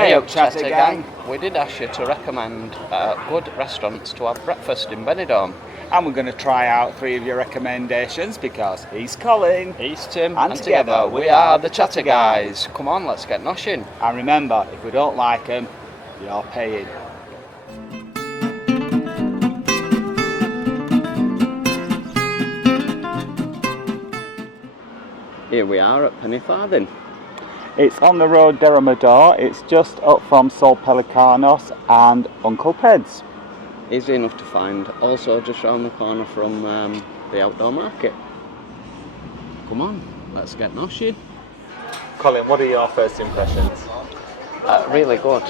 Hey up, Chatter Gang. We did ask you to recommend good restaurants to have breakfast in Benidorm. And we're going to try out 3 of your recommendations because he's Colin. He's Tim. And together we are the Chatter Guys. Come on, let's get noshing. And remember, if we don't like them, you're paying. Here we are at Penny Farthing. It's on the road Deramador. It's just up from Sol Pelicanos and Uncle Ped's. Easy enough to find. Also just round the corner from the outdoor market. Come on, let's get noshing. Colin, what are your first impressions? Really good.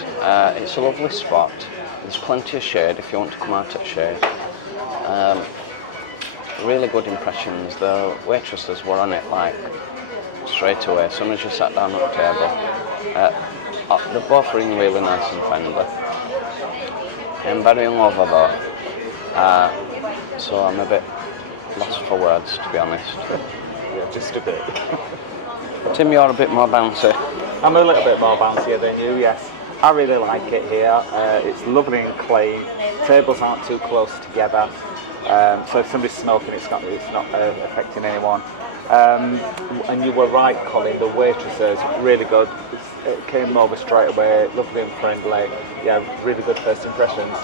It's a lovely spot. There's plenty of shade if you want to come out at shade. Really good impressions. The waitresses were on it like straight away as soon as you sat down at the table. They're both really nice and friendly. I'm very hungover though, so I'm a bit lost for words, to be honest. Yeah, just a bit. Tim, you're a bit more bouncy. I'm a little bit more bouncier than you, yes. I really like it here. It's lovely and clean. Tables aren't too close together. So if somebody's smoking, it's not affecting anyone. And you were right, Colin, the waitresses, really good. It came over straight away, lovely and friendly. Yeah, really good first impressions.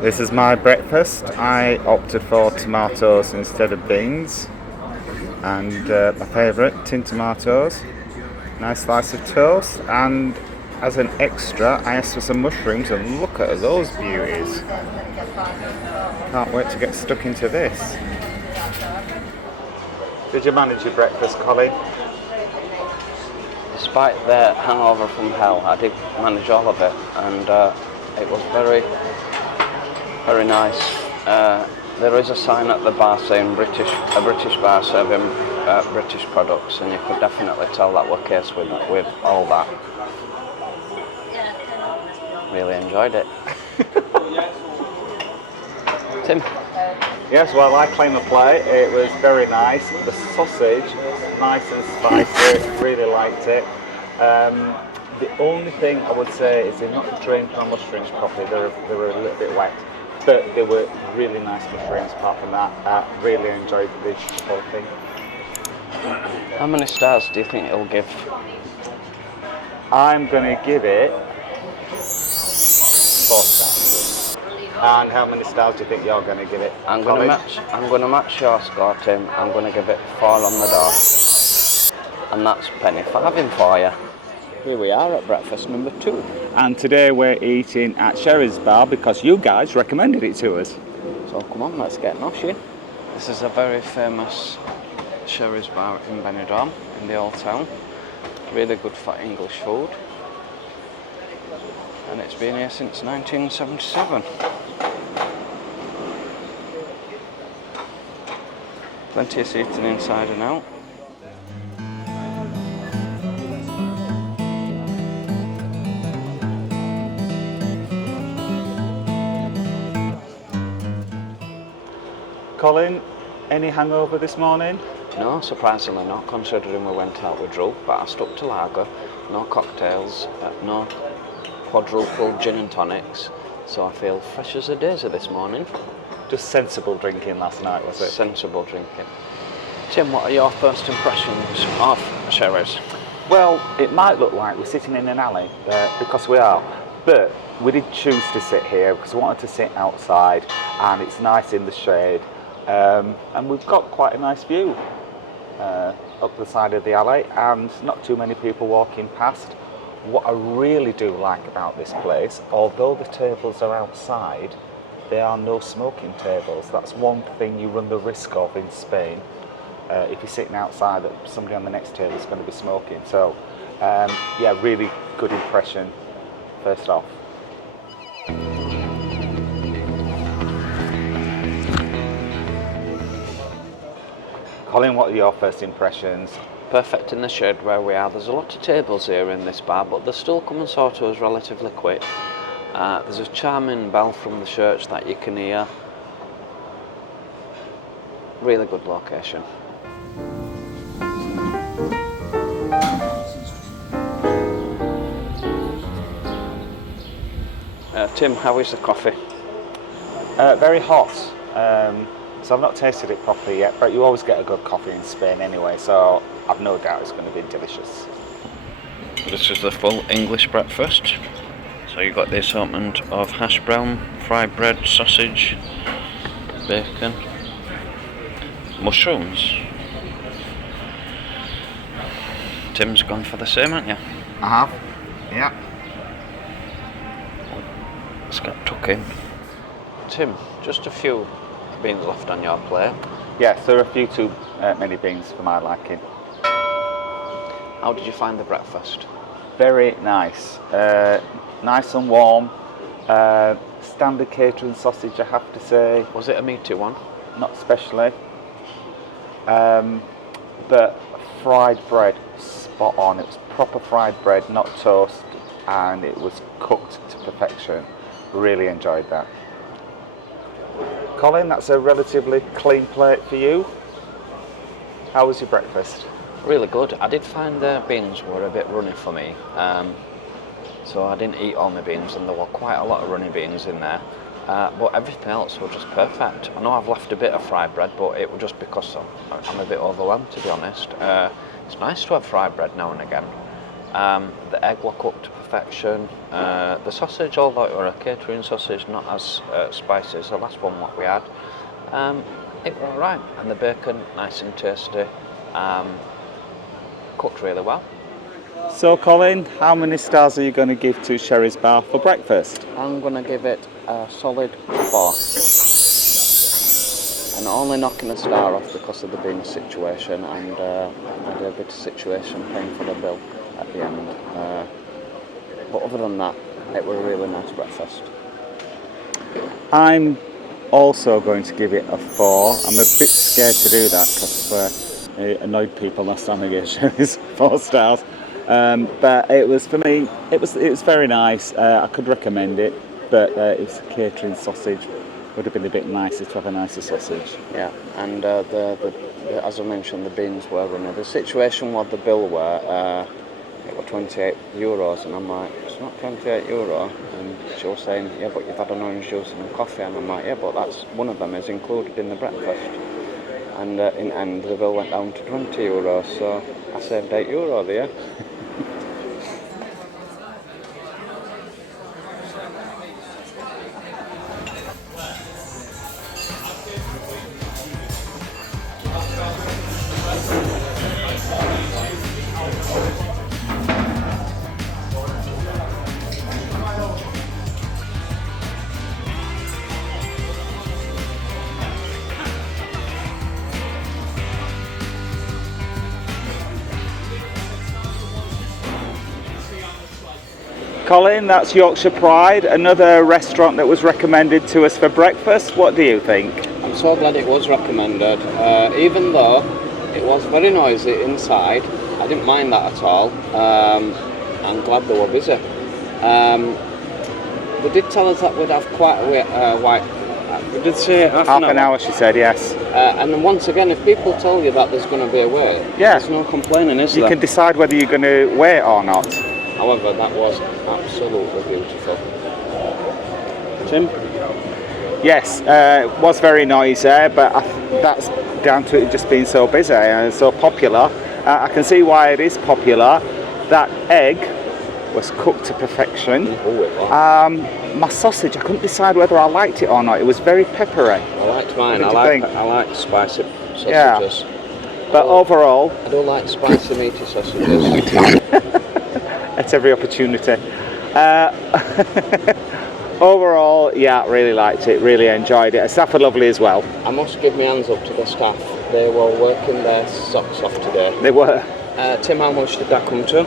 This is my breakfast. I opted for tomatoes instead of beans, and my favourite, tin tomatoes, nice slice of toast, and as an extra I asked for some mushrooms, and look at those beauties. Can't wait to get stuck into this. Did you manage your breakfast, Colin? Despite the hangover from hell, I did manage all of it, and it was very nice. There is a sign at the bar saying a British bar serving British products, and you could definitely tell that we're case with all that. Really enjoyed it. Tim? Yes, well, I claim a play. It was very nice. The sausage, nice and spicy. Really liked it. The only thing I would say is they've not drained my mushrooms properly. They were a little bit wet. But they were really nice mushrooms apart from that. I really enjoyed the whole thing. How many stars do you think it'll give? I'm going to give it 4 stars. And how many stars do you think you're going to give it? I'm going to match your score, Tim. I'm going to give it 4 on the door. And that's Penny Farthing for you. Here we are at breakfast number 2. And today we're eating at Sherry's Bar because you guys recommended it to us. So come on, let's get noshing. This is a very famous Sherry's Bar in Benidorm, in the old town. Really good for English food. And it's been here since 1977. Plenty of seating inside and out. Colin, any hangover this morning? No, surprisingly not, considering we went out with drunk, but I stuck to lager, no cocktails, no quadruple gin and tonics, so I feel fresh as a daisy this morning. Just sensible drinking last night, was it? Sensible drinking. Tim, what are your first impressions of Sherry's? Well, it might look like we're sitting in an alley, because we are, but we did choose to sit here because we wanted to sit outside and it's nice in the shade. And we've got quite a nice view up the side of the alley and not too many people walking past. What I really do like about this place, although the tables are outside, there are no smoking tables. That's one thing you run the risk of in Spain. If you're sitting outside, that somebody on the next table is going to be smoking. So, yeah, really good impression first off. Colin, what are your first impressions? Perfect in the shade where we are. There's a lot of tables here in this bar, but they still come and sort to us relatively quick. There's a charming bell from the church that you can hear. Really good location. Tim, how is the coffee? Very hot. So I've not tasted it properly yet, but you always get a good coffee in Spain anyway, so I've no doubt it's going to be delicious. This is the full English breakfast. So you've got the assortment of hash brown, fried bread, sausage, bacon, mushrooms. Tim's gone for the same, haven't you? I have, yeah. Let's get tuck in. Tim, just a few beans left on your plate. Yes, there are a few too many beans for my liking. How did you find the breakfast? Very nice. Nice and warm. Standard catering sausage, I have to say. Was it a meaty one? Not especially. But fried bread, spot on. It was proper fried bread, not toast, and it was cooked to perfection. Really enjoyed that. Colin, that's a relatively clean plate for you. How was your breakfast? Really good. I did find the beans were a bit runny for me, so I didn't eat all my beans, and there were quite a lot of runny beans in there. But everything else was just perfect. I know I've left a bit of fried bread, but it was just because I'm a bit overwhelmed, to be honest. It's nice to have fried bread now and again. The egg were cooked to perfection. The sausage, although it were a catering sausage, not as spicy as the last one what we had, it was alright. And the bacon, nice and tasty, cooked really well. So Colin, how many stars are you going to give to Sherry's Bar for breakfast? I'm going to give it a solid 4. And only knocking a star off because of the bean situation and a bit of situation paying for the bill at the end. But other than that, it was a really nice breakfast. I'm also going to give it a 4. I'm a bit scared to do that because I annoyed people last time I gave Sherry's 4 stars. But it was, for me, it was very nice. I could recommend it, but it's catering sausage. Would have been a bit nicer to have a nicer sausage. Yeah, and as I mentioned, the beans were running. The situation what the bill were, it was €28, and I'm like, it's not €28. And she was saying, yeah, but you've had an orange juice and a coffee, and I'm like, yeah, but that's one of them is included in the breakfast. And in end, the bill went down to €20, so I saved €8 there. Colin, that's Yorkshire Pride, another restaurant that was recommended to us for breakfast. What do you think? I'm so glad it was recommended. Even though it was very noisy inside, I didn't mind that at all. I'm glad they were busy. They did tell us that we'd have quite a white. We did say half an hour, she said, yes. And then once again, if people tell you that there's going to be a wait, there's no complaining, is there? You can decide whether you're going to wait or not. However, that was absolutely beautiful. Tim? Yes, it was very noisy, but that's down to it just being so busy and so popular. I can see why it is popular. That egg was cooked to perfection. My sausage, I couldn't decide whether I liked it or not. It was very peppery. I liked mine. I like spicy sausages. Yeah. But overall, I don't like spicy meaty sausages. At every opportunity. Overall, yeah, really liked it, really enjoyed it. The staff are lovely as well. I must give my hands up to the staff. They were working their socks off today. They were. Tim, how much did that come to?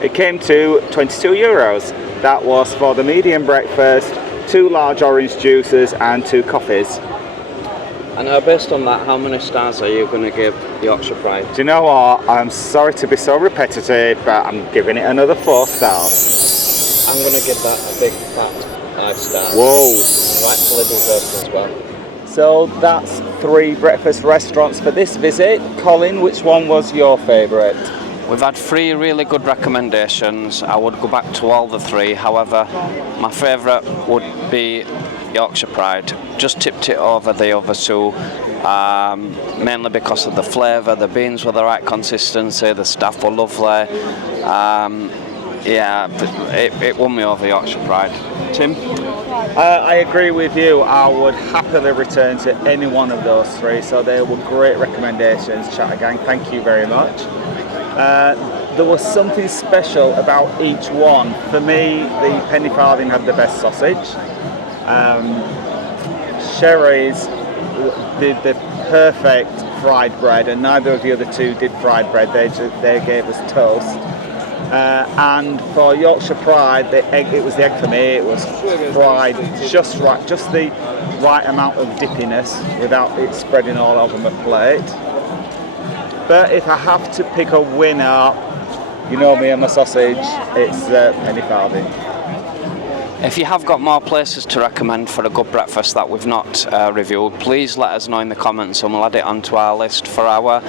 It came to €22. That was for the medium breakfast, 2 large orange juices and 2 coffees. And based on that, how many stars are you going to give Yorkshire Pride? Do you know what? I'm sorry to be so repetitive, but I'm giving it another 4 stars. I'm going to give that a big fat 5 stars. Whoa! Rightfully deserved as well. So that's 3 breakfast restaurants for this visit. Colin, which one was your favourite? We've had 3 really good recommendations. I would go back to all the 3. However, my favourite would be Yorkshire Pride. Just tipped it over the other 2, mainly because of the flavour. The beans were the right consistency. The staff were lovely. Yeah, it won me over Yorkshire Pride. Tim? I agree with you. I would happily return to any one of those 3. So they were great recommendations, Chatter Gang. Thank you very much. There was something special about each one. For me, the Penny Farthing had the best sausage. Sherry's did the perfect fried bread, and neither of the other 2 did fried bread. They gave us toast. And for Yorkshire Pride, it was the egg for me. It was fried just right, just the right amount of dippiness without it spreading all over my plate. But if I have to pick a winner, you know me and my sausage, it's Penny Farthing. If you have got more places to recommend for a good breakfast that we've not reviewed, please let us know in the comments and we'll add it onto our list for our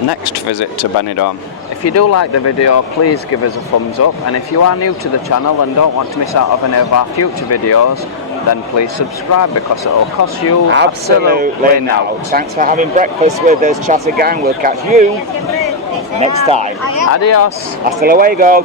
next visit to Benidorm. If you do like the video, please give us a thumbs up, and if you are new to the channel and don't want to miss out on any of our future videos, then please subscribe because it will cost you absolutely now. Thanks for having breakfast with us, Chatter Gang. We'll catch you next time. Adios. Hasta luego.